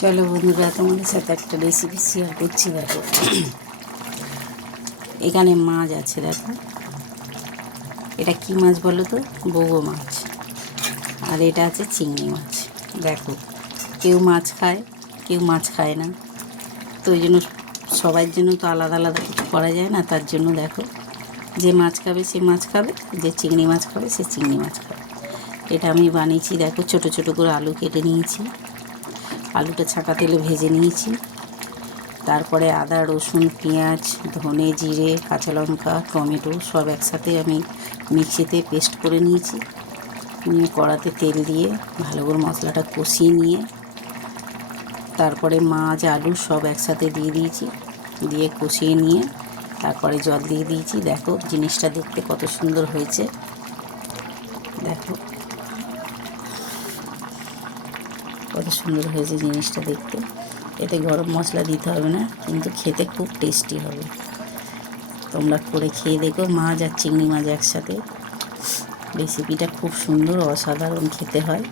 চলো বন্ধুরা, তোমাদের সাথে একটা রেসিপি শেয়ার করছি। দেখো, এখানে মাছ আছে। দেখো, এটা কি মাছ বলো তো? বগো মাছ। আর এটা আছে চিংড়ি মাছ। দেখো, কেউ মাছ খায়, কেউ মাছ খায় না, তো ওই জন্য সবার জন্য তো আলাদা আলাদা কিছু করা যায় না। তার জন্য দেখো, যে মাছ খাবে সে মাছ খাবে, যে চিংড়ি মাছ খাবে সে চিংড়ি মাছ খাবে। এটা আমি বানিয়েছি। দেখো, ছোটো ছোটো করে আলু কেটে নিয়েছি, আলুটা ছাঁকা তেলে ভেজে নিয়েছি। তারপরে আদা, রসুন, পেঁয়াজ, ধনে, জিরে, কাঁচা লঙ্কা, টমেটো সব একসাথে আমি মিক্সিতে পেস্ট করে নিয়েছি। নিয়ে কড়াতে তেল দিয়ে ভালো করে মশলাটা কষিয়ে নিয়ে তারপরে মাছ, আলু সব একসাথে দিয়ে দিয়েছি। দিয়ে কষিয়ে নিয়ে তারপরে জল দিয়ে দিয়েছি। দেখো, জিনিসটা দেখতে কত সুন্দর হয়েছে। দেখো কত সুন্দর হয়েছে জিনিসটা দেখতে। এতে গরম মশলা দিতে হবে না, কিন্তু খেতে খুব টেস্টি হবে। তোমরা করে খেয়ে দেখো, মাছ আর চিংড়ি মাছ একসাথে। রেসিপিটা খুব সুন্দর, অসাধারণ খেতে হয়।